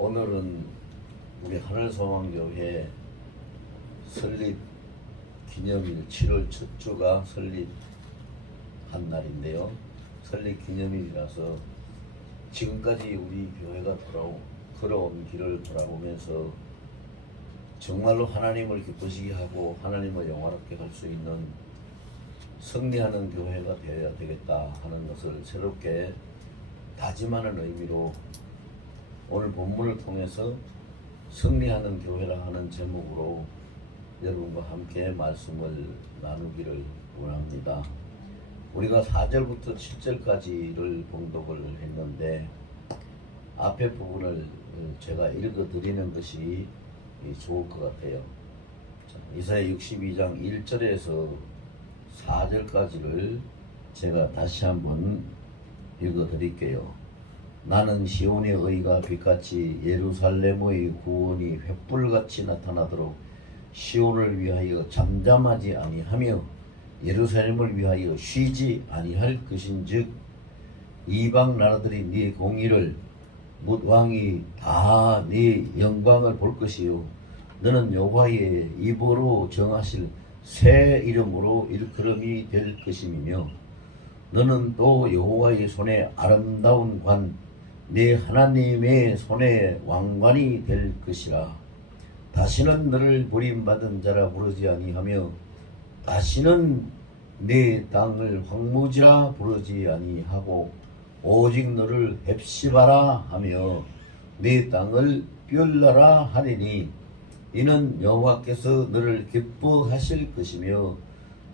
오늘은 우리 하늘소망교회 설립 기념일 7월 첫 주가 설립한 날인데요. 설립 기념일이라서 지금까지 우리 교회가 걸어온 길을 돌아보면서 정말로 하나님을 기쁘시게 하고 하나님을 영화롭게 할 수 있는 승리하는 교회가 되어야 되겠다 하는 것을 새롭게 다짐하는 의미로 오늘 본문을 통해서 승리하는 교회라 하는 제목으로 여러분과 함께 말씀을 나누기를 원합니다. 우리가 4절부터 7절까지를 봉독을 했는데 앞에 부분을 제가 읽어드리는 것이 좋을 것 같아요. 이사야 62장 1절에서 4절까지를 제가 다시 한번 읽어드릴게요. 나는 시온의 의가 빛같이 예루살렘의 구원이 횃불같이 나타나도록 시온을 위하여 잠잠하지 아니하며 예루살렘을 위하여 쉬지 아니할 것인즉 이방 나라들이 네 공의를 뭇 왕이 다 네 영광을 볼 것이요 너는 여호와의 입으로 정하실 새 이름으로 일컬음이 될 것임이며 너는 또 여호와의 손에 아름다운 관 네 하나님의 손에 왕관이 될 것이라. 다시는 너를 버림받은 자라 부르지 아니하며 다시는 네 땅을 황무지라 부르지 아니하고 오직 너를 헵시바라 하며 네 땅을 뻬라라 하리니 이는 여호와께서 너를 기뻐하실 것이며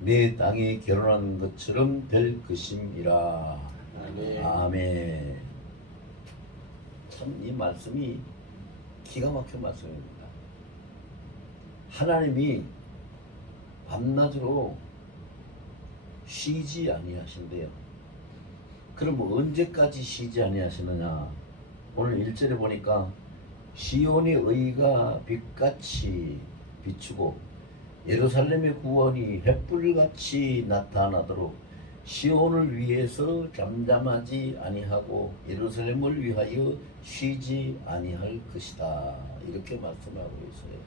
네 땅이 결혼한 것처럼 될 것임이라. 아멘. 아멘. 참 이 말씀이 기가 막힌 말씀입니다. 하나님이 밤낮으로 쉬지 아니하신대요. 그럼 언제까지 쉬지 아니하시느냐? 오늘 1절에 보니까 시온의 의가 빛같이 비추고 예루살렘의 구원이 횃불같이 나타나도록 시온을 위해서 잠잠하지 아니하고 예루살렘을 위하여 쉬지 아니할 것이다. 이렇게 말씀하고 있어요.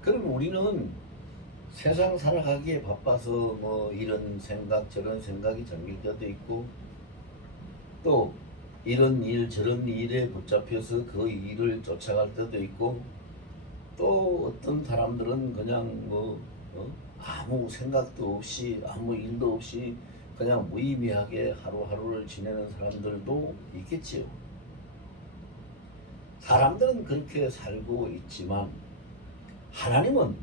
그럼 우리는 세상 살아가기에 바빠서 뭐 이런 생각 저런 생각이 잠길 때도 있고 또 이런 일 저런 일에 붙잡혀서 그 일을 쫓아갈 때도 있고 또 어떤 사람들은 그냥 아무 생각도 없이 아무 일도 없이 그냥 무의미하게 하루하루를 지내는 사람들도 있겠지요. 사람들은 그렇게 살고 있지만 하나님은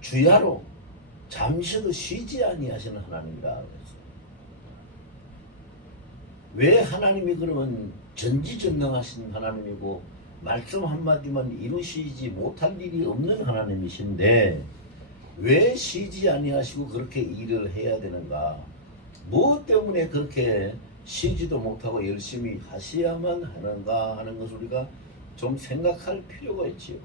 주야로 잠시도 쉬지 아니하시는 하나님이라 그랬어요. 왜 하나님이 그러면 전지전능하신 하나님이고 말씀 한마디만 이루시지 못할 일이 없는 하나님이신데 왜 쉬지 아니하시고 그렇게 일을 해야 되는가? 무엇 때문에 그렇게 쉬지도 못하고 열심히 하셔야만 하는가 하는 것을 우리가 좀 생각할 필요가 있지요.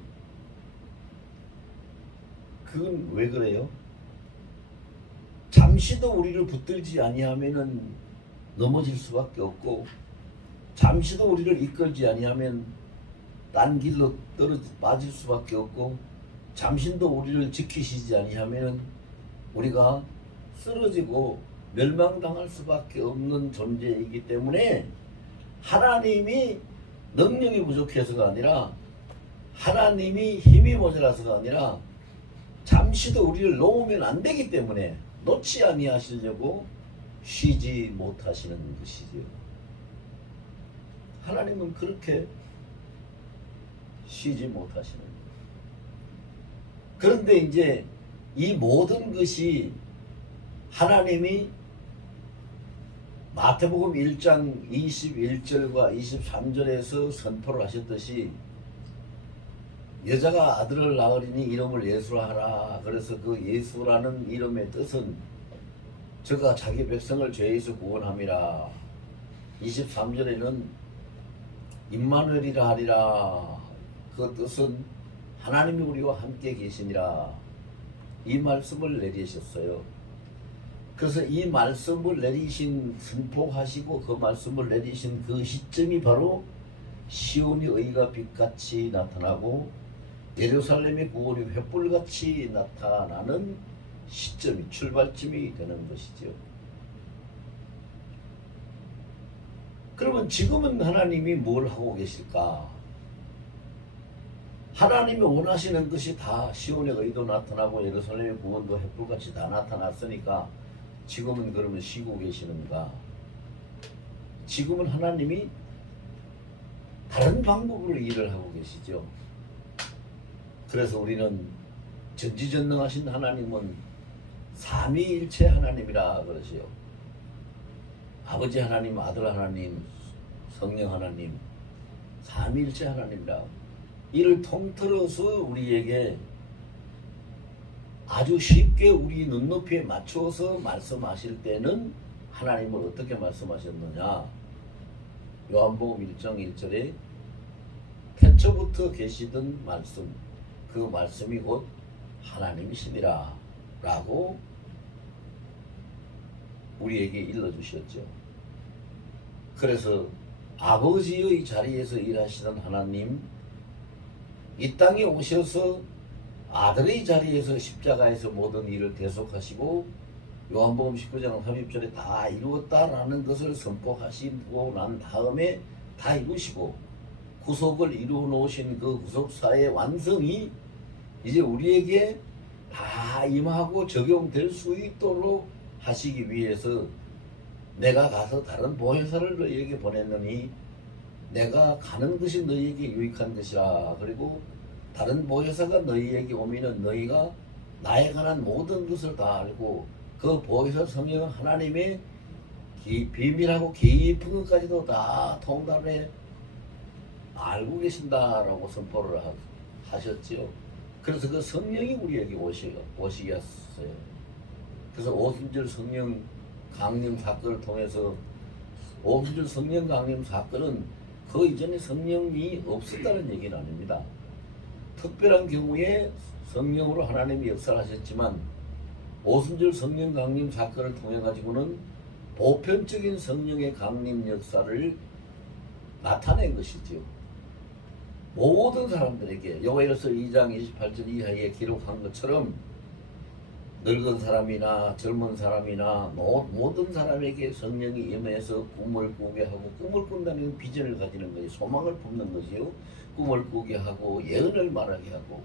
그건 왜 그래요? 잠시도 우리를 붙들지 아니하면은 넘어질 수밖에 없고 잠시도 우리를 이끌지 아니하면 딴 길로 빠질 수밖에 없고 잠시도 우리를 지키시지 아니하면 우리가 쓰러지고 멸망당할 수밖에 없는 존재이기 때문에 하나님이 능력이 부족해서가 아니라 하나님이 힘이 모자라서가 아니라 잠시도 우리를 놓으면 안 되기 때문에 놓지 아니하시려고 쉬지 못하시는 것이지요. 하나님은 그렇게 쉬지 못하시는 거예요. 그런데 이제 이 모든 것이 하나님이 마태복음 1장 21절과 23절에서 선포를 하셨듯이 여자가 아들을 낳으리니 이름을 예수라 하라. 그래서 그 예수라는 이름의 뜻은 저가 자기 백성을 죄에서 구원함이라. 23절에는 임마누엘이라 하리라. 그 뜻은 하나님이 우리와 함께 계시니라. 이 말씀을 내리셨어요. 그래서 이 말씀을 내리신 선포하시고 그 말씀을 내리신 그 시점이 바로 시온의 의가 빛같이 나타나고 예루살렘의 구원이 횃불같이 나타나는 시점이 출발점이 되는 것이죠. 그러면 지금은 하나님이 뭘 하고 계실까? 하나님이 원하시는 것이 다 시온의 의도 나타나고 예루살렘의 구원도 횃불같이 다 나타났으니까 지금은 그러면 쉬고 계시는가? 지금은 하나님이 다른 방법으로 일을 하고 계시죠. 그래서 우리는 전지전능하신 하나님은 삼위일체 하나님이라 그러시요. 아버지 하나님, 아들 하나님, 성령 하나님, 삼위일체 하나님이라. 이를 통틀어서 우리에게 아주 쉽게 우리 눈높이에 맞추어서 말씀하실 때는 하나님은 어떻게 말씀하셨느냐? 요한복음 1장 1절에 태초부터 계시던 말씀, 그 말씀이 곧 하나님이시니라 라고 우리에게 일러주셨죠. 그래서 아버지의 자리에서 일하시던 하나님, 이 땅에 오셔서 아들의 자리에서 십자가에서 모든 일을 대속하시고 요한복음 19장 30절에 다 이루었다라는 것을 선포하시고 난 다음에 다 이루시고 구속을 이루어 놓으신 그 구속사의 완성이 이제 우리에게 다 임하고 적용될 수 있도록 하시기 위해서 내가 가서 다른 보혜사를 너희에게 보냈느니 내가 가는 것이 너희에게 유익한 것이라. 그리고 다른 보혜사가 너희에게 오면은 너희가 나에 관한 모든 것을 다 알고 그 보혜사 성령 하나님의 비밀하고 깊은 것까지도 다 통달해 알고 계신다라고 선포를 하셨지요. 그래서 그 성령이 우리에게 오시겠어요. 그래서 오순절 성령 강림 사건을 통해서 오순절 성령 강림 사건은 그 이전에 성령이 없었다는 얘기는 아닙니다. 특별한 경우에 성령으로 하나님이 역사를 하셨지만 오순절 성령 강림 사건을 통해 가지고는 보편적인 성령의 강림 역사를 나타낸 것이지요. 모든 사람들에게 요한일서 2장 28절 이하에 기록한 것처럼 늙은 사람이나 젊은 사람이나 모든 사람에게 성령이 임해서 꿈을 꾸게 하고, 꿈을 꾼다는 비전을 가지는 것이 소망을 품는 것이요. 꿈을 꾸게 하고 예언을 말하게 하고,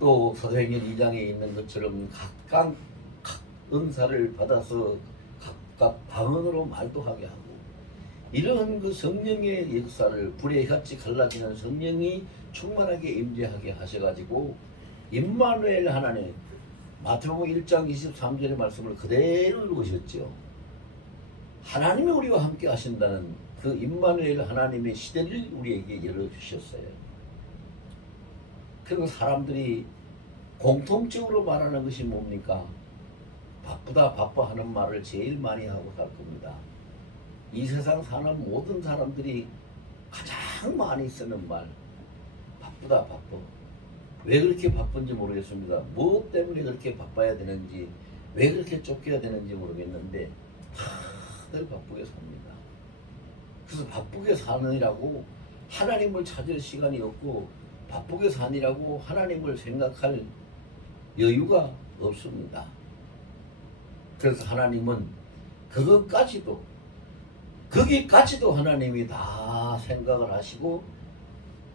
또 사도행전 2장에 있는 것처럼 각각 은사를 받아서 각각 방언으로 말도 하게 하고, 이러한 그 성령의 역사를 불에 같이 갈라지는 성령이 충만하게 임재하게 하셔가지고 임마누엘 하나님, 마태복음 1장 23절의 말씀을 그대로 읽으셨죠. 하나님이 우리와 함께 하신다는 그 임마누엘 하나님의 시대를 우리에게 열어주셨어요. 그리고 사람들이 공통적으로 말하는 것이 뭡니까? 바쁘다 바빠 하는 말을 제일 많이 하고 살 겁니다. 이 세상 사는 모든 사람들이 가장 많이 쓰는 말, 바쁘다 바빠. 왜 그렇게 바쁜지 모르겠습니다. 무엇 때문에 그렇게 바빠야 되는지, 왜 그렇게 쫓겨야 되는지 모르겠는데 다들 바쁘게 삽니다. 그래서 바쁘게 사느라고 하나님을 찾을 시간이 없고, 바쁘게 사느라고 하나님을 생각할 여유가 없습니다. 그래서 하나님은 거기까지도 하나님이 다 생각을 하시고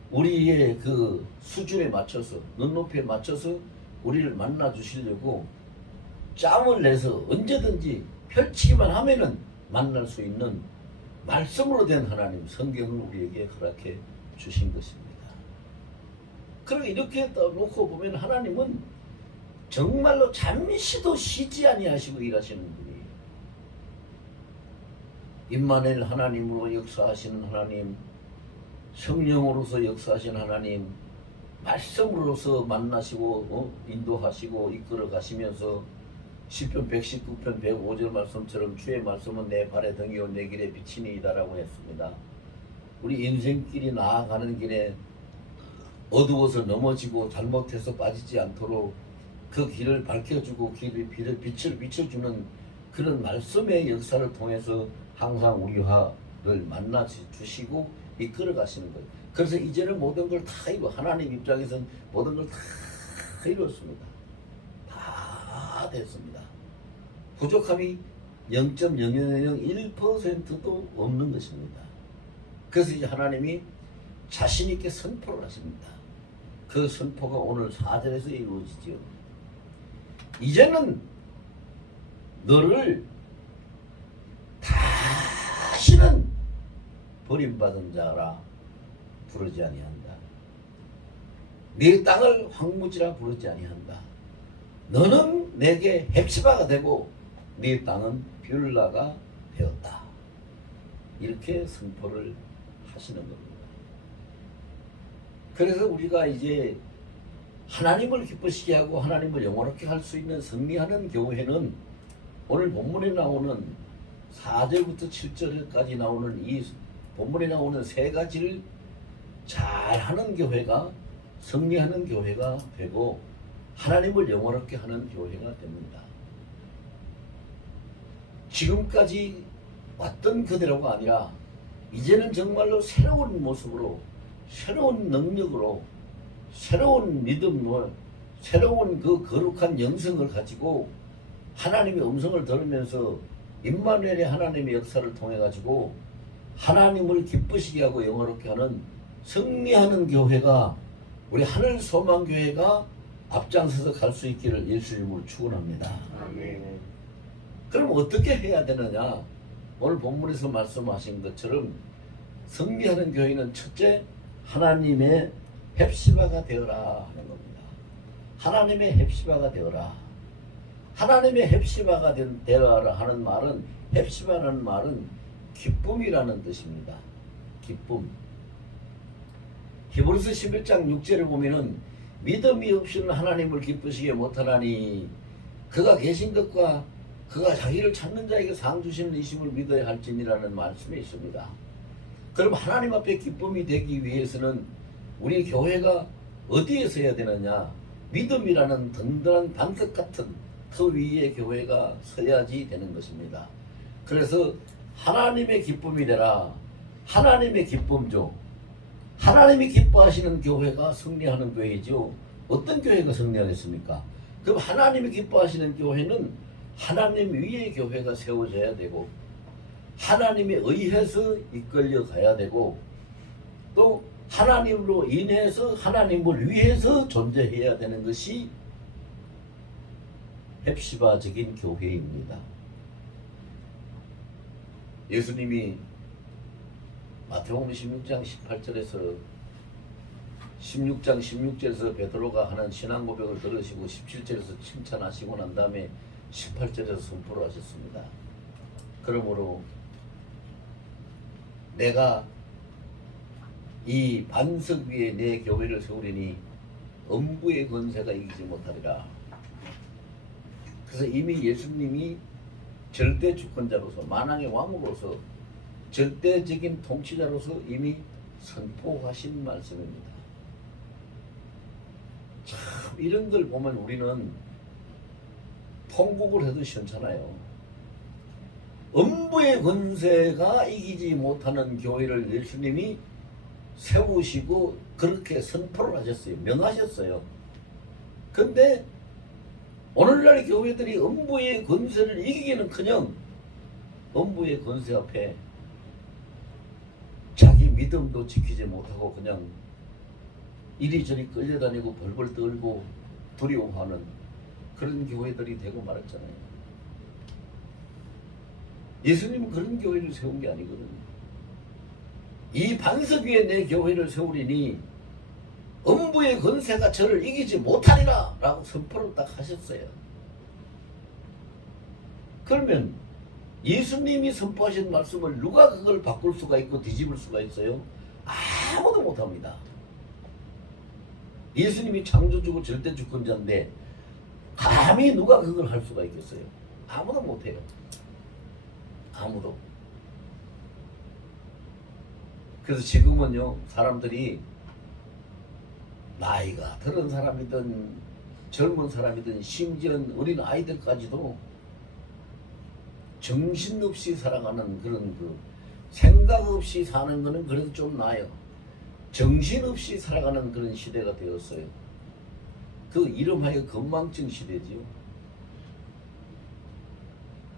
우리의 그 수준에 맞춰서, 눈높이에 맞춰서 우리를 만나 주시려고 짬을 내서 언제든지 펼치기만 하면은 만날 수 있는 말씀으로 된 하나님, 성경을 우리에게 허락해 주신 것입니다. 그리고 이렇게 놓고 보면 하나님은 정말로 잠시도 쉬지 아니하시고 일하시는 분이에요. 임마누엘 하나님으로 역사하시는 하나님, 성령으로서 역사하신 하나님, 말씀으로서 만나시고 인도하시고 이끌어 가시면서 시편 119편 105절 말씀처럼 주의 말씀은 내 발의 등이요 내 길의 빛이니이다라고 했습니다. 우리 인생길이 나아가는 길에 어두워서 넘어지고 잘못해서 빠지지 않도록 그 길을 밝혀주고 빛을 비춰주는 그런 말씀의 역사를 통해서 항상 우리와 만나 주시고 이끌어 가시는 거예요. 그래서 이제는 모든 걸 다 이루 하나님 입장에서는 모든 걸 다 이루었습니다. 다 됐습니다. 부족함이 0.0001%도 없는 것입니다. 그래서 이제 하나님이 자신 있게 선포를 하십니다. 그 선포가 오늘 4절에서 이루어지죠. 이제는 너를 다시는 버림받은 자라 부르지 아니한다. 네 땅을 황무지라 부르지 아니한다. 너는 내게 헵시바가 되고 네 땅은 뷰라가 되었다. 이렇게 선포를 하시는 겁니다. 그래서 우리가 이제 하나님을 기쁘시게 하고 하나님을 영원하게 할 수 있는 승리하는 교회는 오늘 본문에 나오는 4절부터 7절까지 나오는 이 본문에 나오는 세 가지를 잘하는 교회가 승리하는 교회가 되고 하나님을 영원하게 하는 교회가 됩니다. 지금까지 왔던 그대로가 아니라 이제는 정말로 새로운 모습으로 새로운 능력으로 새로운 믿음으로 새로운 그 거룩한 영성을 가지고 하나님의 음성을 들으면서 임마누엘의 하나님의 역사를 통해 가지고 하나님을 기쁘시게 하고 영화롭게 하는 승리하는 교회가 우리 하늘 소망 교회가 앞장서서 갈 수 있기를 예수님으로 축원합니다. 아멘. 그럼 어떻게 해야 되느냐? 오늘 본문에서 말씀하신 것처럼 승리하는 교회는 첫째 하나님의 헵시바가 되어라 하는 겁니다. 하나님의 헵시바가 되어라. 하나님의 헵시바가 되어라 하는 말은 헵시바라는 말은 기쁨이라는 뜻입니다. 기쁨. 히브리서 11장 6절을 보면은 믿음이 없이는 하나님을 기쁘시게 못하나니 그가 계신 것과 그가 자기를 찾는 자에게 상 주시는 이심을 믿어야 할지니라는 말씀이 있습니다. 그럼 하나님 앞에 기쁨이 되기 위해서는 우리 교회가 어디에서 해야 되느냐? 믿음이라는 든든한 반석 같은 그 위에 교회가 서야지 되는 것입니다. 그래서 하나님의 기쁨이 되라. 하나님의 기쁨죠. 하나님이 기뻐하시는 교회가 승리하는 교회죠. 어떤 교회가 승리하겠습니까? 그럼 하나님이 기뻐하시는 교회는 하나님 위에 교회가 세워져야 되고 하나님에 의해서 이끌려 가야 되고 또 하나님으로 인해서 하나님을 위해서 존재해야 되는 것이 헵시바적인 교회입니다. 예수님이 마태복음 16장 18절에서 16절에서 베드로가 하는 신앙 고백을 들으시고 17절에서 칭찬하시고 난 다음에 18절에서 선포를 하셨습니다. 그러므로 내가 이 반석 위에 내 교회를 세우리니 음부의 권세가 이기지 못하리라. 그래서 이미 예수님이 절대 주권자로서 만왕의 왕으로서 절대적인 통치자로서 이미 선포하신 말씀입니다. 참 이런 걸 보면 우리는 통곡을 해도 시원찮아요. 음부의 권세가 이기지 못하는 교회를 예수님이 세우시고 그렇게 선포를 하셨어요. 명하셨어요. 근데 오늘날 교회들이 음부의 권세를 이기기는커녕 음부의 권세 앞에 자기 믿음도 지키지 못하고 그냥 이리저리 끌려다니고 벌벌 떨고 두려워하는 그런 교회들이 되고 말았잖아요. 예수님은 그런 교회를 세운 게 아니거든요. 이 반석 위에 내 교회를 세우리니 음부의 권세가 저를 이기지 못하리라 라고 선포를 딱 하셨어요. 그러면 예수님이 선포하신 말씀을 누가 그걸 바꿀 수가 있고 뒤집을 수가 있어요? 아무도 못합니다. 예수님이 창조주고 절대주권자인데 감히 누가 그걸 할 수가 있겠어요? 아무도 못해요. 아무도. 그래서 지금은요 사람들이 나이가 들은 사람이든 젊은 사람이든 심지어 어린 아이들까지도 정신없이 살아가는 그런 그 생각 없이 사는 거는 그래도 좀 나아요. 정신 없이 살아가는 그런 시대가 되었어요. 그 이름하여 건망증 시대지요.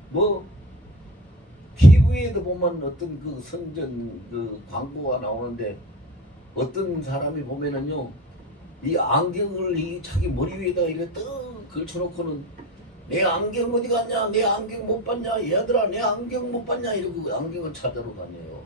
뭐 TV에도 보면 어떤 그 선전 그 광고가 나오는데 어떤 사람이 보면은요, 이 안경을 이 자기 머리 위에다 이렇게 떡 걸쳐놓고는 내 안경 어디 갔냐? 내 안경 못 봤냐? 얘들아 내 안경 못 봤냐? 이러고 안경을 찾으러 다녀요.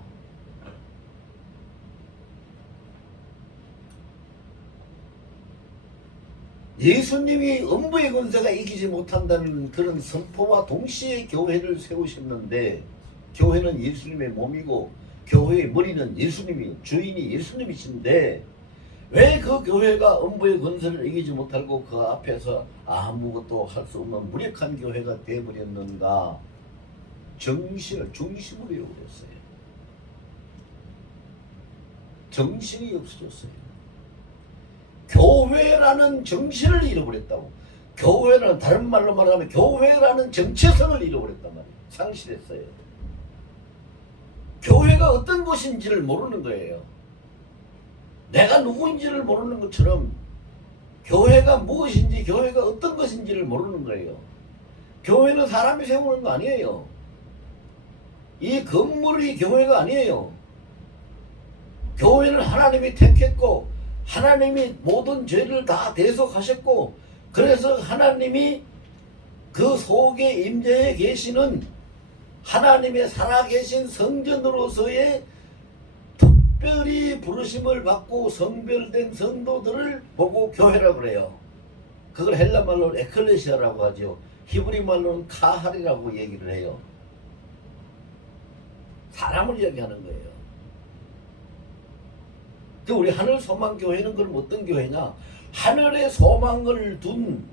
예수님이 음부의 권세가 이기지 못한다는 그런 선포와 동시에 교회를 세우셨는데, 교회는 예수님의 몸이고 교회의 머리는 예수님이, 주인이 예수님이신데 왜 그 교회가 음부의 권세를 이기지 못하고 그 앞에서 아무것도 할 수 없는 무력한 교회가 되어버렸는가? 정신을 중심으로 잃어버렸어요. 정신이 없어졌어요. 교회라는 정신을 잃어버렸다고. 교회는 다른 말로 말하면 교회라는 정체성을 잃어버렸단 말이에요. 상실했어요. 교회가 어떤 곳인지를 모르는 거예요. 내가 누구인지를 모르는 것처럼 교회가 무엇인지, 교회가 어떤 것인지를 모르는 거예요. 교회는 사람이 세우는 거 아니에요. 이 건물이 교회가 아니에요. 교회는 하나님이 택했고 하나님이 모든 죄를 다 대속하셨고, 그래서 하나님이 그 속에 임재해 계시는 하나님의 살아계신 성전으로서의 특별히 부르심을 받고 성별된 성도들을 보고 교회라고 그래요. 그걸 헬라 말로는 에클레시아라고 하죠. 히브리 말로는 카할이라고 얘기를 해요. 사람을 이야기하는 거예요. 우리 하늘 소망 교회는 그럼 어떤 교회냐? 하늘에 소망을 둔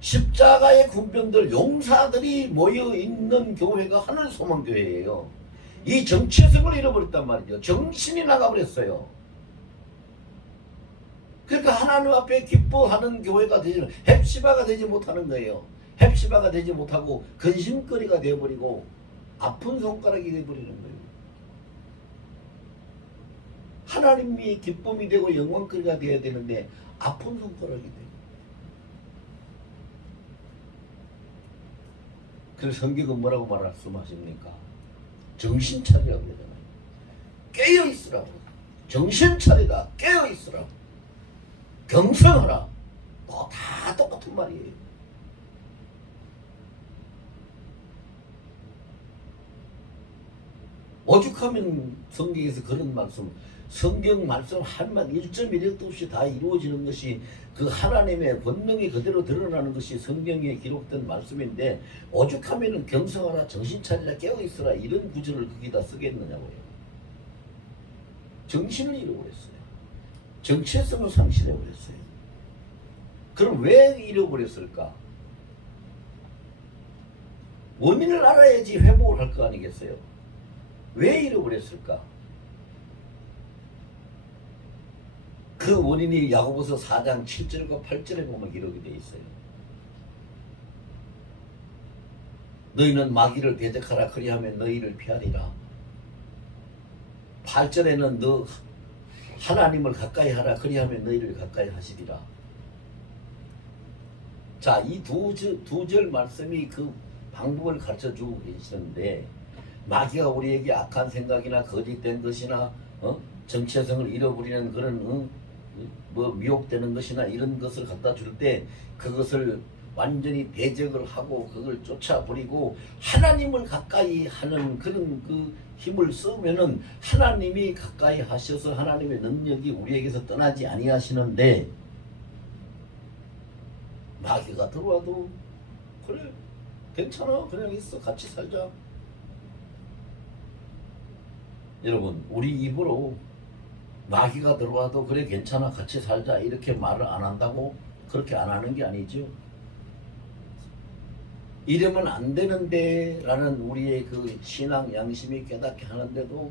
십자가의 군병들, 용사들이 모여 있는 교회가 하늘 소망 교회예요. 이 정체성을 잃어버렸단 말이죠. 정신이 나가버렸어요. 그러니까 하나님 앞에 기뻐하는 교회가 되지, 헵시바가 되지 못하는 거예요. 헵시바가 되지 못하고 근심거리가 되어버리고 아픈 손가락이 되어버리는 거예요. 하나님이 기쁨이 되고 영광거리가 되어야 되는데 아픈 손가락이 돼요. 그래서 성경은 뭐라고 말씀하십니까? 정신 차리라고 그러잖아요. 깨어 있으라고. 정신 차리라. 깨어 있으라고. 경성하라. 다 똑같은 말이에요. 오죽하면 성경에서 그런 말씀, 성경 말씀 한마디 1.1획도 없이 다 이루어지는 것이 그 하나님의 권능이 그대로 드러나는 것이 성경에 기록된 말씀인데, 오죽하면 경성하라, 정신 차리라, 깨어있으라 이런 구절을 거기다 쓰겠느냐고요. 정신을 잃어버렸어요. 정체성을 상실해버렸어요. 그럼 왜 잃어버렸을까? 원인을 알아야지 회복을 할 거 아니겠어요? 왜 잃어버렸을까? 그 원인이 야고보서 4장 7절과 8절에 보면 기록이 되어 있어요. 너희는 마귀를 대적하라, 그리하면 너희를 피하리라. 8절에는 너 하나님을 가까이 하라, 그리하면 너희를 가까이 하시리라. 자, 이 두 절 말씀이 그 방법을 가르쳐 주고 계시는데, 마귀가 우리에게 악한 생각이나 거짓된 것이나 정체성을 잃어버리는 그런 미혹되는 것이나 이런 것을 갖다 줄 때 그것을 완전히 대적을 하고 그걸 쫓아버리고 하나님을 가까이 하는 그런 그 힘을 쓰면은 하나님이 가까이 하셔서 하나님의 능력이 우리에게서 떠나지 아니하시는데, 마귀가 들어와도 그래 괜찮아, 그냥 있어, 같이 살자. 여러분, 우리 입으로 마귀가 들어와도 그래 괜찮아, 같이 살자 이렇게 말을 안 한다고 그렇게 안 하는 게 아니죠. 이러면 안 되는데 라는 우리의 그 신앙 양심이 깨닫게 하는데도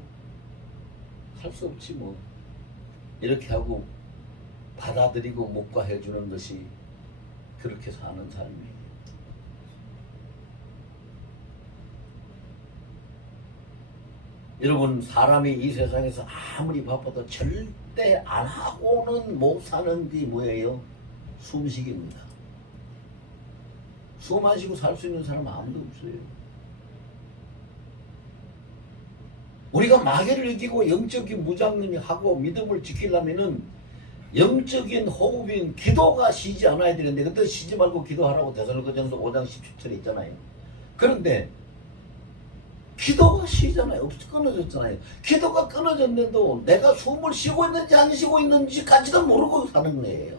할 수 없지 뭐. 이렇게 하고 받아들이고 묵과해 주는 것이 그렇게 사는 삶이에요. 여러분, 사람이 이 세상에서 아무리 바빠도 절대 안 하고는 못 사는 게 뭐예요? 숨쉬기입니다. 숨 안 쉬고 살 수 있는 사람 아무도 없어요. 우리가 마귀를 이기고 영적인 무장하고 믿음을 지키려면은 영적인 호흡인 기도가 쉬지 않아야 되는데, 근데 쉬지 말고 기도하라고 데살로니가전서 5장 17절에 있잖아요. 그런데 기도가 쉬잖아요. 끊어졌잖아요. 기도가 끊어졌는데도 내가 숨을 쉬고 있는지 안 쉬고 있는지까지도 모르고 사는 거예요.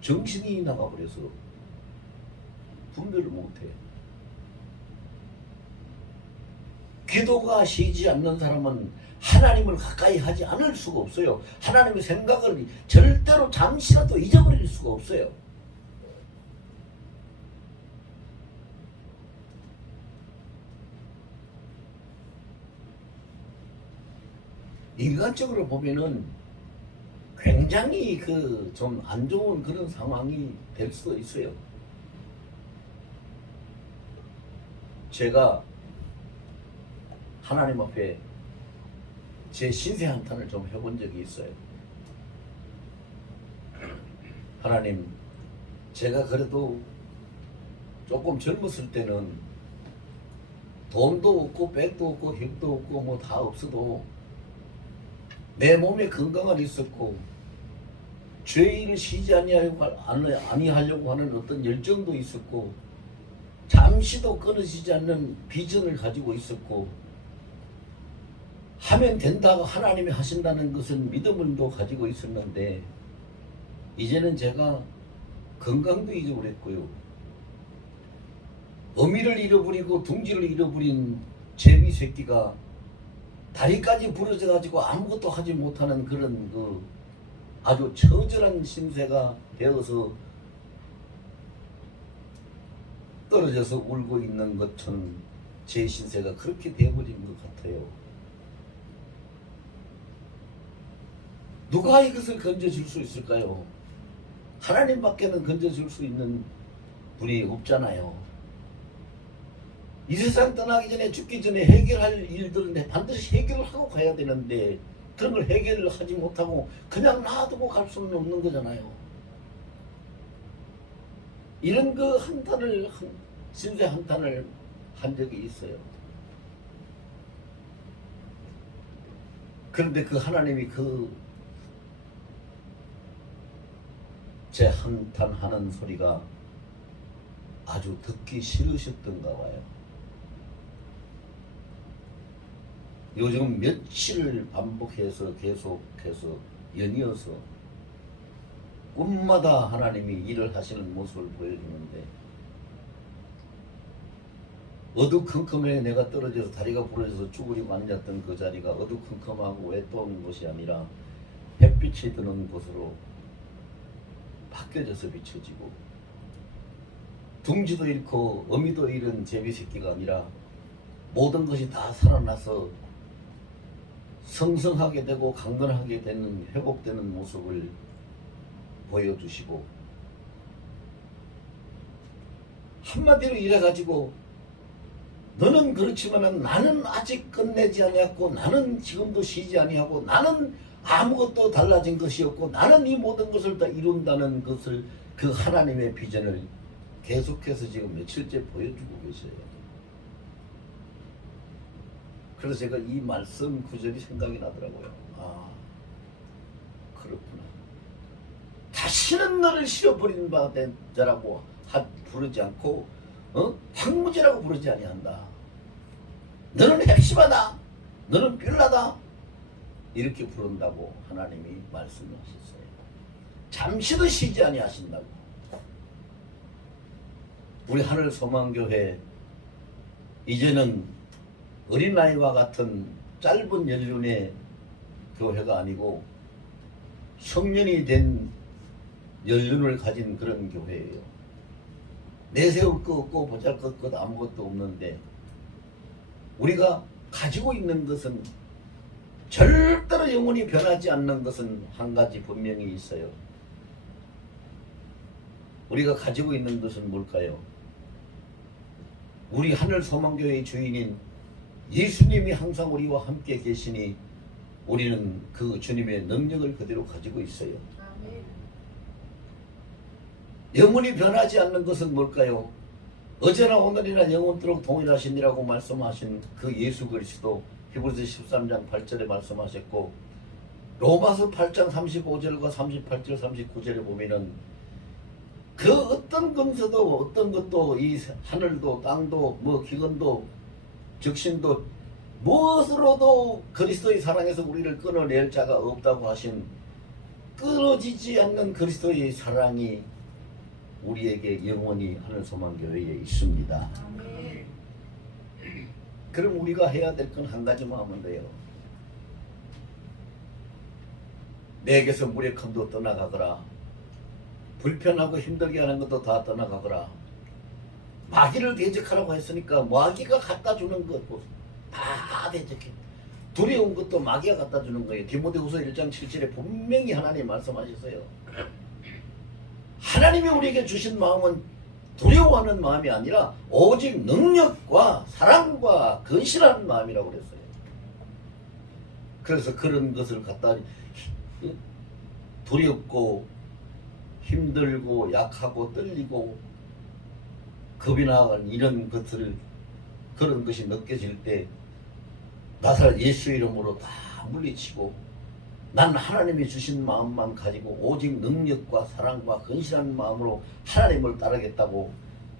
정신이 나가버려서 분별을 못해. 기도가 쉬지 않는 사람은 하나님을 가까이 하지 않을 수가 없어요. 하나님의 생각을 절대로 잠시라도 잊어버릴 수가 없어요. 인간적으로 보면은 굉장히 좀 안 좋은 그런 상황이 될 수도 있어요. 제가 하나님 앞에 제 신세 한탄을 좀 해본 적이 있어요. 하나님, 제가 그래도 조금 젊었을 때는 돈도 없고 백도 없고 힘도 없고 뭐 다 없어도 내 몸에 건강은 있었고 죄를 쉬지 아니하려고 하는 어떤 열정도 있었고 잠시도 끊어지지 않는 비전을 가지고 있었고 하면 된다고 하나님이 하신다는 것은 믿음을도 가지고 있었는데 이제는 제가 건강도 잊어버렸고요. 어미를 잃어버리고 둥지를 잃어버린 제비 새끼가 다리까지 부러져 가지고 아무것도 하지 못하는 그런 아주 처절한 신세가 되어서 떨어져서 울고 있는 것처럼 제 신세가 그렇게 되어버린 것 같아요. 누가 이것을 건져줄 수 있을까요? 하나님밖에는 건져줄 수 있는 분이 없잖아요. 이 세상 떠나기 전에 죽기 전에 해결할 일들은 반드시 해결을 하고 가야 되는데 그런 걸 해결을 하지 못하고 그냥 놔두고 갈 수는 없는 거잖아요. 이런 신세 한탄을 한 적이 있어요. 그런데 그 하나님이 제 한탄하는 소리가 아주 듣기 싫으셨던가 봐요. 요즘 며칠을 반복해서 계속해서 연이어서 꿈마다 하나님이 일을 하시는 모습을 보여주는데 어두컴컴해 내가 떨어져서 다리가 부러져서 쭈그리고 앉았던 그 자리가 어두컴컴하고 외로운 곳이 아니라 햇빛이 드는 곳으로 바뀌어져서 비춰지고 둥지도 잃고 어미도 잃은 제비새끼가 아니라 모든 것이 다 살아나서 성성하게 되고 강건하게 되는 회복되는 모습을 보여주시고 한마디로 이래가지고 너는 그렇지만은 나는 아직 끝내지 아니하고 나는 지금도 쉬지 아니하고 나는 아무것도 달라진 것이 없고 나는 이 모든 것을 다 이룬다는 것을 그 하나님의 비전을 계속해서 지금 며칠째 보여주고 계세요. 그래서 제가 이 말씀 구절이 생각이 나더라고요. 아, 그렇구나. 다시는 너를 실어버린 바 된 자라고 부르지 않고 황무지라고 부르지 아니한다. 너는 핵심하다. 너는 뷸라다. 이렇게 부른다고 하나님이 말씀하셨어요. 잠시도 쉬지 아니하신다고. 우리 하늘소망교회 이제는 어린아이와 같은 짧은 연륜의 교회가 아니고 성년이 된 연륜을 가진 그런 교회예요. 내세울 거 없고 보잘것 아무것도 없는데 우리가 가지고 있는 것은 절대로 영원히 변하지 않는 것은 한 가지 분명히 있어요. 우리가 가지고 있는 것은 뭘까요? 우리 하늘소망교회의 주인인 예수님이 항상 우리와 함께 계시니 우리는 그 주님의 능력을 그대로 가지고 있어요. 영원히 변하지 않는 것은 뭘까요? 어제나 오늘이나 영원토록 동일하시니라고 말씀하신 그 예수 그리스도, 히브리서 13장 8절에 말씀하셨고, 로마서 8장 35절과 38절 39절에 보면은 그 어떤 근서도 어떤 것도 이 하늘도 땅도 뭐 기근도 적신도 무엇으로도 그리스도의 사랑에서 우리를 끊어낼 자가 없다고 하신 끊어지지 않는 그리스도의 사랑이 우리에게 영원히 하늘소망교회에 있습니다. 아멘. 그럼 우리가 해야 될 건 한 가지만 하면 돼요. 내게서 무력함도 떠나가거라. 불편하고 힘들게 하는 것도 다 떠나가거라. 마귀를 대적하라고 했으니까 마귀가 갖다 주는 것 다 대적해. 두려운 것도 마귀가 갖다 주는 거예요. 디모데후서 1장 7절에 분명히 하나님 말씀하셨어요. 하나님이 우리에게 주신 마음은 두려워하는 마음이 아니라 오직 능력과 사랑과 근신하는 마음이라고 그랬어요. 그래서 그런 것을 갖다 두렵고 힘들고 약하고 떨리고 겁이 나는 이런 것을 그런 것이 느껴질 때 나사렛 예수 이름으로 다 물리치고 난 하나님이 주신 마음만 가지고 오직 능력과 사랑과 근신한 마음으로 하나님을 따르겠다고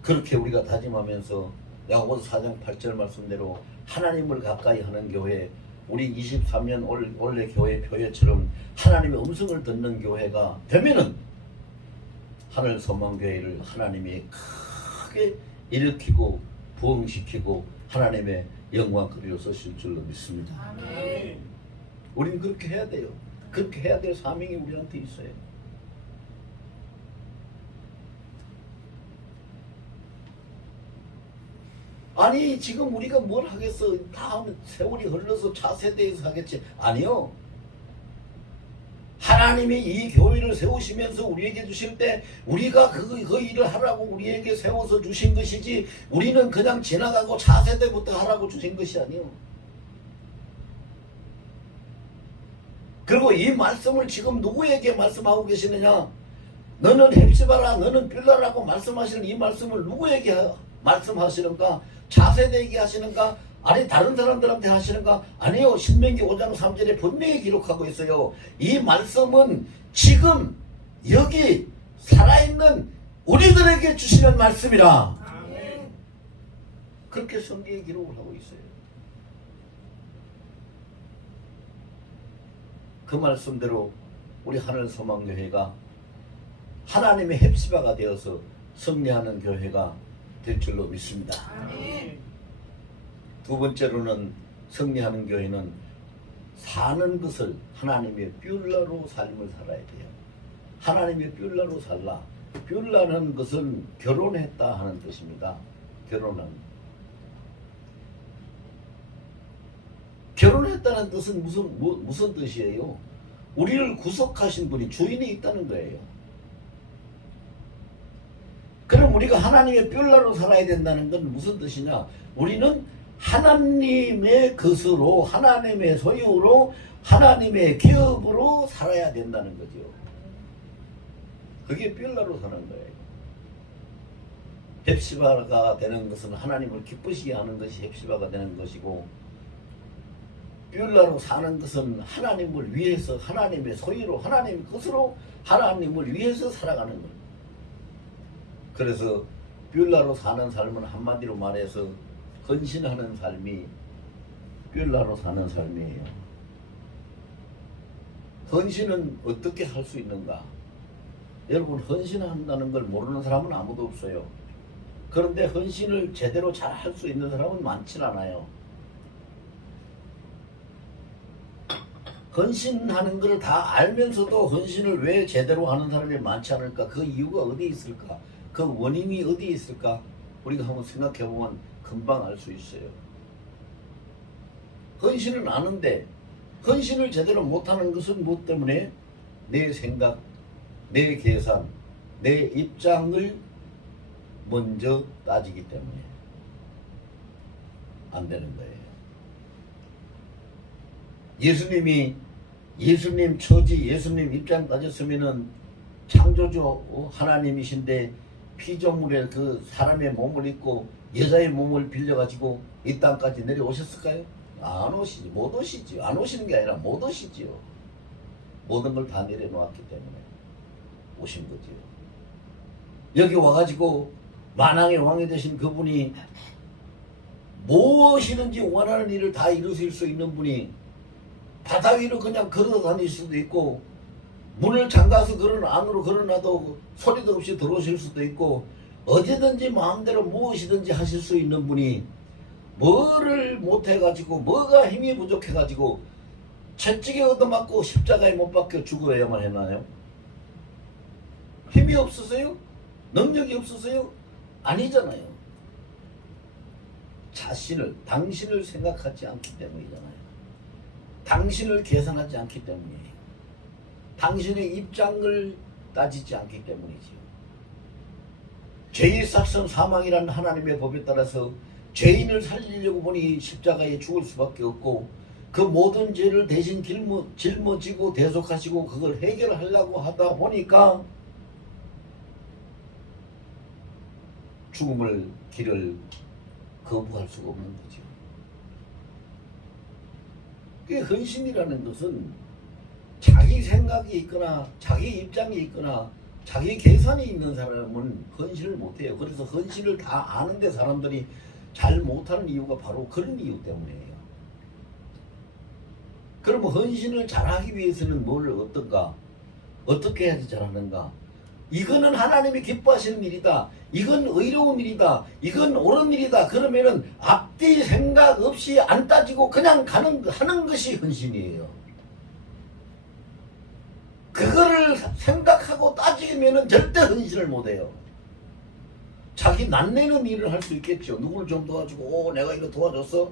그렇게 우리가 다짐하면서 야고보서 4장 8절 말씀대로 하나님을 가까이 하는 교회, 우리 23년 올해 교회 표회처럼 하나님의 음성을 듣는 교회가 되면은 하늘소망교회를 하나님이 크게 일으키고 부흥시키고 하나님의 영광 그리로 쓰실 줄로 믿습니다. 아멘. 우리는 그렇게 해야 돼요. 그렇게 해야 될 사명이 우리한테 있어요. 아니 지금 우리가 뭘 하겠어? 다음 세월이 흘러서 차세대에서 하겠지. 아니요. 하나님이 이 교회를 세우시면서 우리에게 주실 때 우리가 그 일을 하라고 우리에게 세워서 주신 것이지 우리는 그냥 지나가고 차세대부터 하라고 주신 것이 아니요. 그리고 이 말씀을 지금 누구에게 말씀하고 계시느냐? 너는 헵시바라 너는 빌라라고 말씀하시는 이 말씀을 누구에게 말씀하시는가? 차세대에게 하시는가? 아니 다른 사람들한테 하시는가? 아니요. 신명기 5장 3절에 분명히 기록하고 있어요. 이 말씀은 지금 여기 살아있는 우리들에게 주시는 말씀이라. 아멘. 그렇게 성경에 기록을 하고 있어요. 그 말씀대로 우리 하늘소망교회가 하나님의 헵시바가 되어서 승리하는 교회가 될 줄로 믿습니다. 아멘. 두 번째로는 승리하는 교회는 사는 것을 하나님의 뷸라로 삶을 살아야 돼요. 하나님의 뷸라로 살라. 뷸라는 것은 결혼했다 하는 뜻입니다. 결혼했다는 뜻은 무슨 뜻이에요? 우리를 구속하신 분이 주인이 있다는 거예요. 그럼 우리가 하나님의 뷸라로 살아야 된다는 건 무슨 뜻이냐? 우리는 하나님의 것으로 하나님의 소유로 하나님의 기업으로 살아야 된다는 거죠. 그게 뷸라로 사는 거예요. 헵시바가 되는 것은 하나님을 기쁘시게 하는 것이 헵시바가 되는 것이고 뷸라로 사는 것은 하나님을 위해서 하나님의 소유로 하나님의 것으로 하나님을 위해서 살아가는 거예요. 그래서 뷸라로 사는 삶은 한마디로 말해서 헌신하는 삶이 뷸라로 사는 삶이에요. 헌신은 어떻게 할 수 있는가? 여러분 헌신한다는 걸 모르는 사람은 아무도 없어요. 그런데 헌신을 제대로 잘 할 수 있는 사람은 많진 않아요. 헌신하는 걸 다 알면서도 헌신을 왜 제대로 하는 사람이 많지 않을까? 그 이유가 어디 있을까? 그 원인이 어디 있을까? 우리가 한번 생각해보면 금방 알 수 있어요. 헌신은 아는데 헌신을 제대로 못하는 것은 무엇 때문에? 내 생각, 내 계산, 내 입장을 먼저 따지기 때문에. 안 되는 거예요. 예수님 처지, 예수님 입장 따졌으면은 창조주 하나님이신데 피조물의 그 사람의 몸을 입고 여자의 몸을 빌려가지고 이 땅까지 내려오셨을까요? 안 오시지. 못 오시지요. 안 오시는 게 아니라 못 오시지요. 모든 걸 다 내려놓았기 때문에 오신 거지요. 여기 와가지고 만왕의 왕이 되신 그분이 무엇이든지 원하는 일을 다 이루실 수 있는 분이 바다 위로 그냥 걸어 다닐 수도 있고 문을 잠가서 안으로 걸어놔도 소리도 없이 들어오실 수도 있고 어디든지 마음대로 무엇이든지 하실 수 있는 분이 뭐를 못해가지고 뭐가 힘이 부족해가지고 채찍에 얻어맞고 십자가에 못 박혀 죽어야만 했나요? 힘이 없으세요? 능력이 없으세요? 아니잖아요. 당신을 생각하지 않기 때문이잖아요. 당신을 계산하지 않기 때문이에요. 당신의 입장을 따지지 않기 때문이지요. 죄의 삭선 사망이라는 하나님의 법에 따라서 죄인을 살리려고 보니 십자가에 죽을 수밖에 없고 그 모든 죄를 대신 짊어지고 대속하시고 그걸 해결하려고 하다 보니까 죽음을 길을 거부할 수가 없는 거죠. 그 헌신이라는 것은 자기 생각이 있거나 자기 입장이 있거나 자기 계산이 있는 사람은 헌신을 못해요. 그래서 헌신을 다 아는데 사람들이 잘 못하는 이유가 바로 그런 이유 때문이에요. 그러면 헌신을 잘하기 위해서는 어떤가? 어떻게 해야지 잘하는가? 이거는 하나님이 기뻐하시는 일이다. 이건 의로운 일이다. 이건 옳은 일이다. 그러면은 앞뒤 생각 없이 안 따지고 그냥 하는 것이 헌신이에요. 그거를 생각하고 따지면은 절대 헌신을 못해요. 자기 낯내는 일을 할 수 있겠죠. 누구를 좀 도와주고 내가 이거 도와줬어?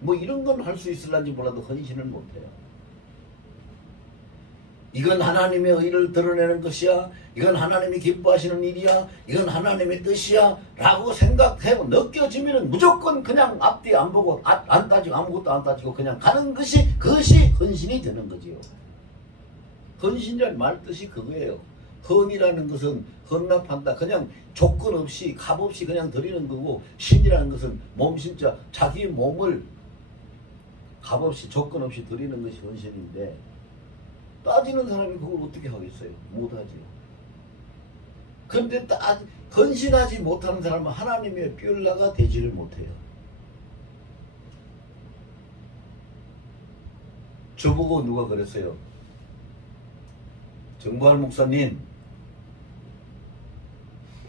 뭐 이런 건 할 수 있을런지 몰라도 헌신을 못해요. 이건 하나님의 의를 드러내는 것이야. 이건 하나님이 기뻐하시는 일이야. 이건 하나님의 뜻이야. 라고 생각하고 느껴지면 무조건 그냥 앞뒤 안 보고 안 따지고 아무것도 안 따지고 그냥 가는 것이 그것이 헌신이 되는 거지요. 헌신이란 말 뜻이 그거예요. 헌이라는 것은 헌납한다. 그냥 조건 없이 값 없이 그냥 드리는 거고 신이라는 것은 몸신자 자기 몸을 값 없이 조건 없이 드리는 것이 헌신인데 따지는 사람이 그걸 어떻게 하겠어요? 못하지요. 그런데 헌신하지 못하는 사람은 하나님의 뼈라가 되지를 못해요. 저보고 누가 그랬어요? 정부할 목사님,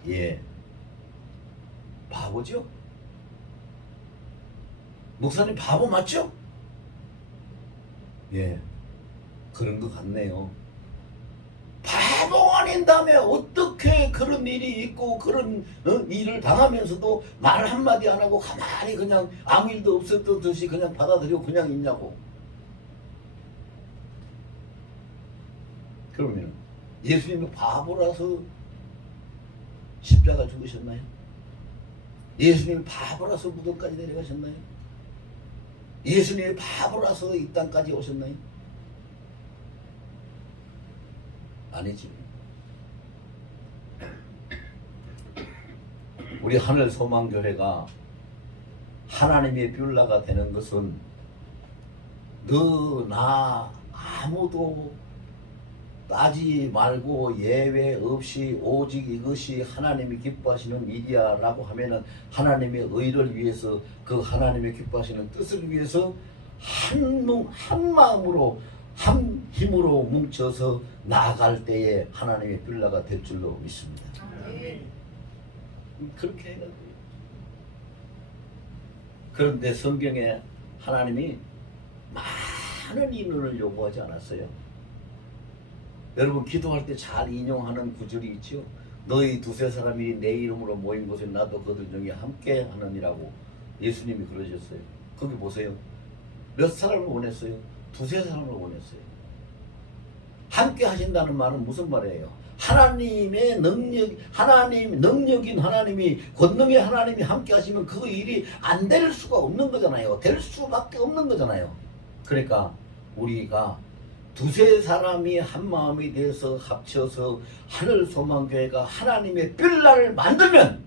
예, 바보죠? 목사님 바보 맞죠? 예, 그런 것 같네요. 바보 아닌 다음에 어떻게 그런 일이 있고 그런 일을 당하면서도 말 한마디 안 하고 가만히 그냥 아무 일도 없었던 듯이 그냥 받아들이고 그냥 있냐고. 그러면 예수님이 바보라서 십자가 죽으셨나요? 예수님이 바보라서 무덤까지 내려가셨나요? 예수님이 바보라서 이 땅까지 오셨나요? 아니지. 우리 하늘소망교회가 하나님의 뷰라가 되는 것은 너, 나, 아무도 따지 말고 예외 없이 오직 이것이 하나님이 기뻐하시는 일이야 라고 하면은 하나님의 의를 위해서 그 하나님의 기뻐하시는 뜻을 위해서 한 마음으로 한 힘으로 뭉쳐서 나아갈 때에 하나님의 뷰라가 될 줄로 믿습니다. 그렇게 해야 돼요. 그런데 성경에 하나님이 많은 인원을 요구하지 않았어요. 여러분 기도할 때 잘 인용하는 구절이 있죠. 너희 두세 사람이 내 이름으로 모인 곳에 나도 그들 중에 함께 하느니라고 예수님이 그러셨어요. 거기 보세요. 몇 사람을 원했어요? 두세 사람을 원했어요. 함께 하신다는 말은 무슨 말이에요? 하나님의 능력인 하나님이, 권능의 하나님이 함께 하시면 그 일이 안 될 수가 없는 거잖아요. 될 수밖에 없는 거잖아요. 그러니까 우리가 두세 사람이 한 마음이 돼서 합쳐서 하늘소망교회가 하나님의 빌라를 만들면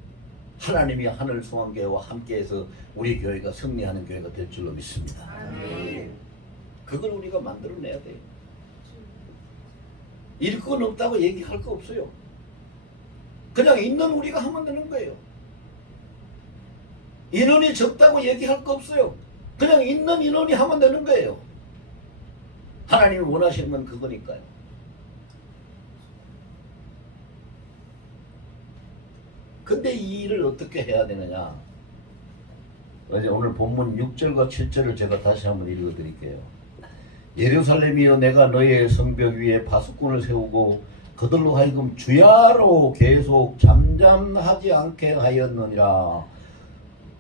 하나님이 하늘소망교회와 함께해서 우리 교회가 승리하는 교회가 될 줄로 믿습니다. 아멘. 그걸 우리가 만들어내야 돼요. 일건 없다고 얘기할 거 없어요. 그냥 있는 우리가 하면 되는 거예요. 인원이 적다고 얘기할 거 없어요. 그냥 있는 인원이 하면 되는 거예요. 하나님이 원하시는 건 그거니까요. 근데 이 일을 어떻게 해야 되느냐? 오늘 본문 6절과 7절을 제가 다시 한번 읽어드릴게요. 예루살렘이여, 내가 너의 성벽 위에 파수꾼을 세우고 그들로 하여금 주야로 계속 잠잠하지 않게 하였느니라.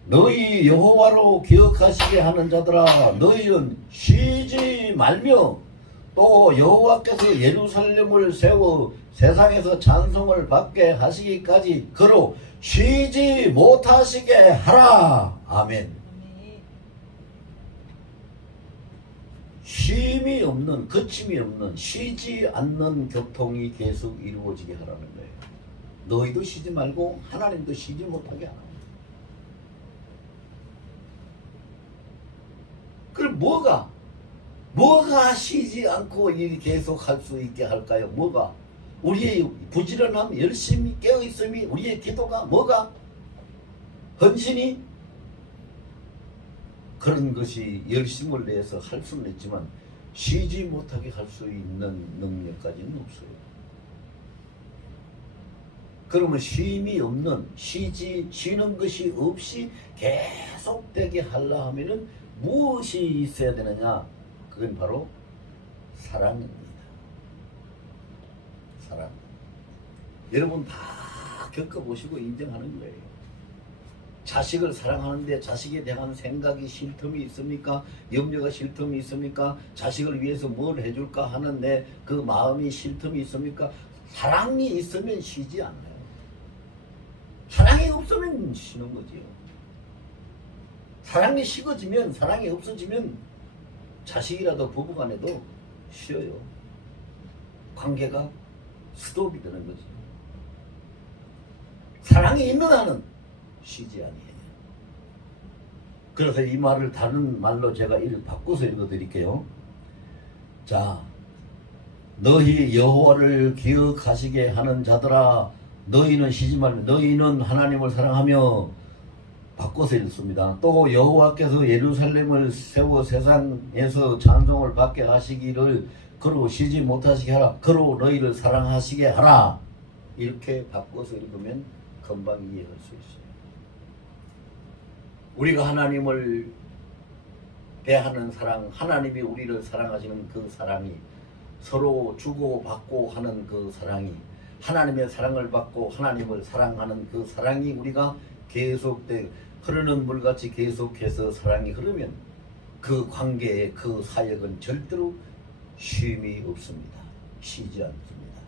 너희 여호와로 기억하시게 하는 자들아, 너희는 쉬지 말며 또 여호와께서 예루살렘을 세워 세상에서 찬송을 받게 하시기까지 그로 쉬지 못하시게 하라. 아멘. 쉼이 없는, 거침이 없는, 쉬지 않는 교통이 계속 이루어지게 하라는 거예요. 너희도 쉬지 말고 하나님도 쉬지 못하게 하라. 그럼 뭐가 쉬지 않고 일이 계속 할 수 있게 할까요? 뭐가? 우리의 부지런함, 열심히 깨어있음이, 우리의 기도가, 뭐가? 헌신이? 그런 것이 열심을 내서 할 수는 있지만 쉬지 못하게 할 수 있는 능력까지는 없어요. 그러면 쉼이 없는, 쉬는 것이 없이 계속되게 하려 하면은 무엇이 있어야 되느냐? 그건 바로 사랑입니다. 사랑. 여러분 다 겪어보시고 인정하는 거예요. 자식을 사랑하는데 자식에 대한 생각이 쉴 틈이 있습니까? 염려가 쉴 틈이 있습니까? 자식을 위해서 뭘 해줄까 하는 내 그 마음이 쉴 틈이 있습니까? 사랑이 있으면 쉬지 않아요. 사랑이 없으면 쉬는 거지요. 사랑이 식어지면, 사랑이 없어지면 자식이라도 부부간에도 쉬어요. 관계가 스톱이 되는 거지. 사랑이 있는 한은 쉬지 아니에요. 그래서 이 말을 다른 말로 제가 바꿔서 읽어드릴게요. 자, 너희 여호와를 기억하시게 하는 자들아, 너희는 쉬지 말며 너희는 하나님을 사랑하며, 바꿔서 읽습니다. 또 여호와께서 예루살렘을 세워 세상에서 찬송을 받게 하시기를 그로 쉬지 못하시게 하라. 그로 너희를 사랑하시게 하라. 이렇게 바꿔서 읽으면 금방 이해할 수 있어요. 우리가 하나님을 대하는 사랑, 하나님이 우리를 사랑하시는 그 사랑이, 서로 주고받고 하는 그 사랑이, 하나님의 사랑을 받고 하나님을 사랑하는 그 사랑이 우리가 계속돼 흐르는 물같이 계속해서 사랑이 흐르면 그 관계의 그 사역은 절대로 쉼이 없습니다. 쉬지 않습니다.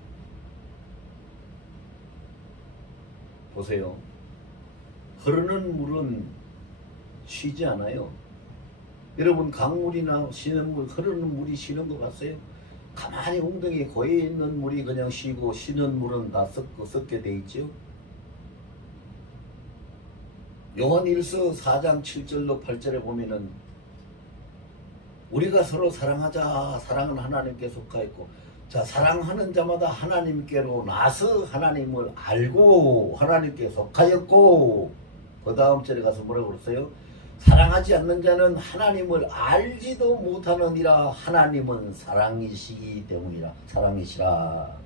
보세요. 흐르는 물은 쉬지 않아요. 여러분 강물이나 쉬는 물, 흐르는 물이 쉬는 거 봤어요? 가만히 웅덩이에 고여 있는 물이 그냥 쉬고 쉬는 물은 다 섞게 돼 있죠. 요한일서 4장 7절로 8절에 보면은 우리가 서로 사랑하자. 사랑은 하나님께 속하였고, 자, 사랑하는 자마다 하나님께로 나서 하나님을 알고 하나님께 속하였고, 그 다음 절에 가서 뭐라고 그랬어요? 사랑하지 않는 자는 하나님을 알지도 못하느니라. 하나님은 사랑이시기 때문이라. 사랑이시라.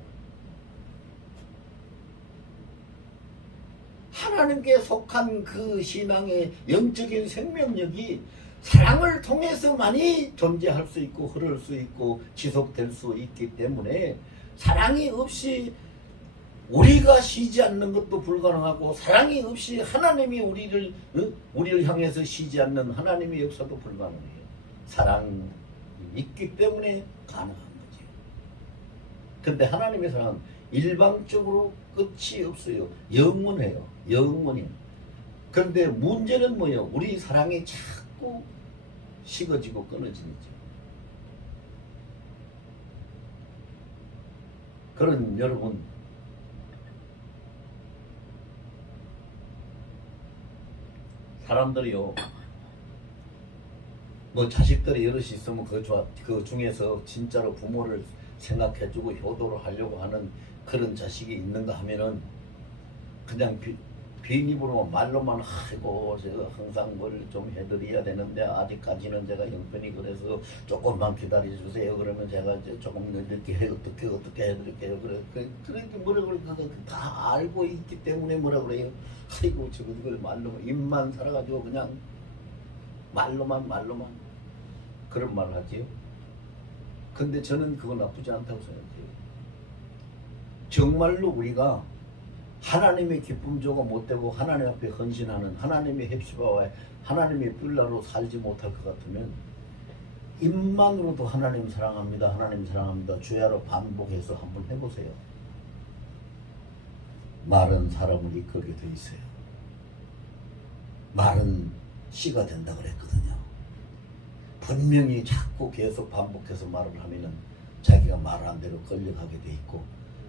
하나님께 속한 그 신앙의 영적인 생명력이 사랑을 통해서만이 존재할 수 있고 흐를 수 있고 지속될 수 있기 때문에, 사랑이 없이 우리가 쉬지 않는 것도 불가능하고, 사랑이 없이 하나님이 우리를 향해서 쉬지 않는 하나님의 역사도 불가능해요. 사랑이 있기 때문에 가능한 거죠. 근데 하나님의 사랑은 일방적으로 끝이 없어요. 영원해요. 영원히. 그런데 문제는 뭐예요? 우리 사랑이 자꾸 식어지고 끊어지죠. 그런 여러분, 사람들이요, 뭐 자식들이 여럿이 있으면 그 중에서 진짜로 부모를 생각해주고 효도를 하려고 하는 그런 자식이 있는가 하면은 그냥 빈입으로 말로만 하고 제가 항상 뭘 좀 해드려야 되는데 아직까지는 제가 형편이 그래서 조금만 기다려 주세요. 그러면 제가 이제 조금 늦게 어떻게 해드릴게요. 그렇게 뭐라 그래, 그거 다 알고 있기 때문에 뭐라 그래요. 아이고 저거 이걸 말로만 입만 살아가지고 그냥 말로만 그런 말을 하지요. 근데 저는 그건 나쁘지 않다고 생각해요. 정말로 우리가 하나님의 기쁨 조가 못되고 하나님 앞에 헌신하는 하나님의 헵시바와 하나님의 뿔나로 살지 못할 것 같으면 입만으로도 하나님 사랑합니다, 하나님 사랑합니다 주야로 반복해서 한번 해보세요. 말은 사람을 이끌게 돼 있어요. 말은 씨가 된다 그랬거든요. 분명히 자꾸 계속 반복해서 말을 하면은 자기가 말한 대로 걸려가게 돼 있고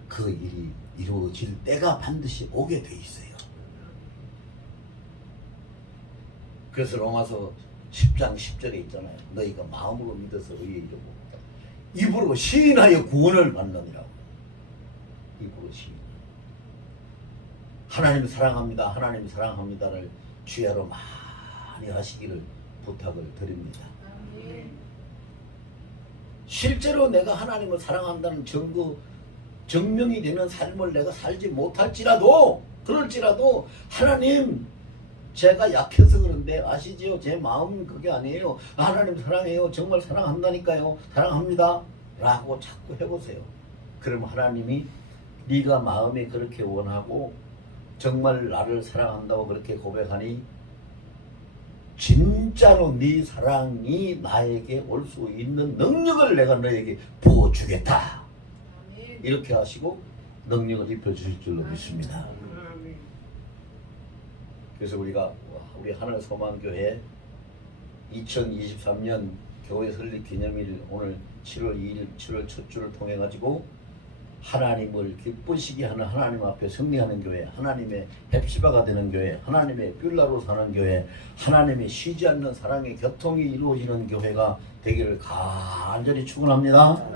그 일이 이루어질 때가 반드시 오게 돼 있어요. 그래서 로마서 10장 10절에 있잖아요. 너희가 마음으로 믿어서 의에 이르고 입으로 시인하여 구원을 받느니라고. 입으로 시인. 하나님 사랑합니다, 하나님 사랑합니다를 주야로 많이 하시기를 부탁을 드립니다. 실제로 내가 하나님을 사랑한다는 증명이 되는 삶을 내가 살지 못할지라도 그럴지라도 하나님 제가 약해서 그런데 아시지요? 제 마음은 그게 아니에요. 하나님 사랑해요. 정말 사랑한다니까요. 사랑합니다 라고 자꾸 해보세요. 그럼 하나님이 네가 마음에 그렇게 원하고 정말 나를 사랑한다고 그렇게 고백하니 진짜로 네 사랑이 나에게 올 수 있는 능력을 내가 너에게 부어주겠다. 이렇게 하시고 능력을 입혀주실 줄로 믿습니다. 그래서 우리 하늘 소망교회 2023년 교회 설립 기념일 오늘 7월 2일 7월 첫 주를 통해 가지고 하나님을 기쁘시게 하는 하나님 앞에 승리하는 교회, 하나님의 헵시바가 되는 교회, 하나님의 뷸라로 사는 교회, 하나님의 쉬지 않는 사랑의 교통이 이루어지는 교회가 되기를 간절히 축원합니다.